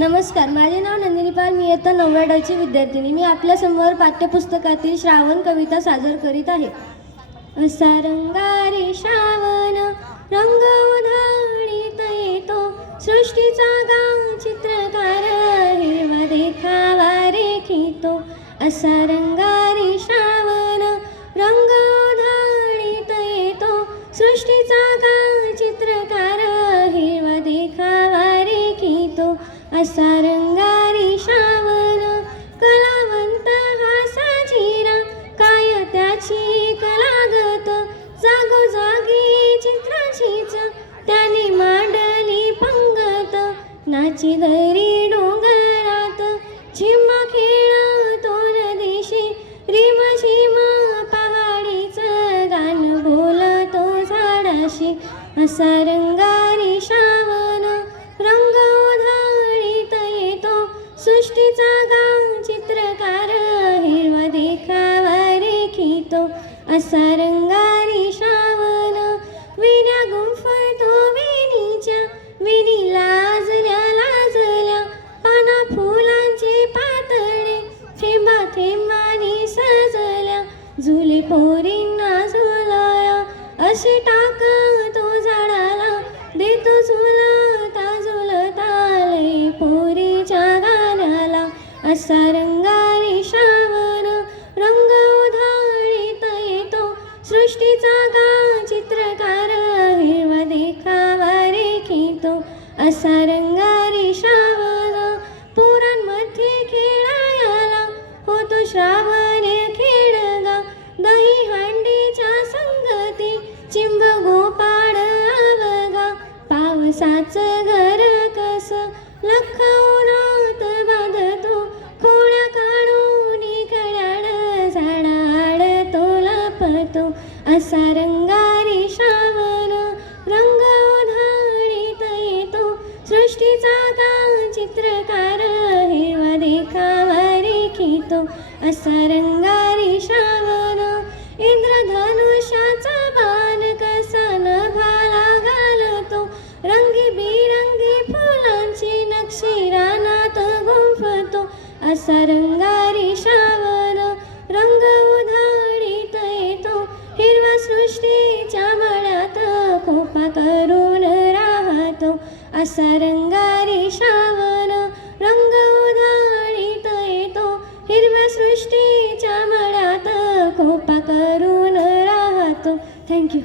नमस्कार माझे नाव नंदिनी पाल मी इयत्ता नवव्या डची विद्यार्थिनी. मी आपल्यासमोर पाठ्यपुस्तकातील श्रावण कविता सादर करीत आहे. असा रंगारे श्रावण रंग उधळीत येतो. सृष्टीचा गाव चित्रकार हिरवा देखावा रेखितो. असा रंगारे श्रावण रंग उधळीत येतो. सृष्टीचा असा रंगारी श्रावण कलावंत हा साजिरा काय त्याची कलागत जागोजागी चित्राचीच त्याने मांडली पंगत. नाची दरी डोंगरात झिम्मा खेळ तो नदीशी रिम झिम पहाडीचं गाणं बोलतो झाडाशी. असा रंगारी श्रावण असा रंगारी श्रावण विना गुंफतो वेणीच्या विणी लाजल्या लाजल्या पाना फुलांचे पातळे थेंबा थेंबाने सजल्या झुले पोरींना झुलाया असे टाकतो झाडाला देतो झुलता झुलता लय पोरीच्या गाण्याला असा रंग असा रंगारी श्रावण पुरांमध्ये खेळायला होतो श्रावण खेळगा. दही हांडीच्या संगती चिंब गोपाळ आवगा. पावसाचं घर कस लख उन्हात बांधतो. खोड्या काढून कड्याळ झाडाड तो लपतो असा रंगारी श्रावण सृष्टीचा का चित्रकार हिरवा देखावा रेखितो असा रंगारी श्रावण. इंद्रधनुष्याचा बाण कसा नभाला घालतो रंगीबिरंगी फुलांची नक्षी रानात गुंफतो असा रंगारी श्रावण. रंग उधळीत येतो हिरवा सृष्टीच्या मळ्यात खोपा करून असा रंगारी श्रावण रंग उधळीत येतो. हिरव्या सृष्टीच्या मळ्यात कोपा करून राहतो. थँक्यू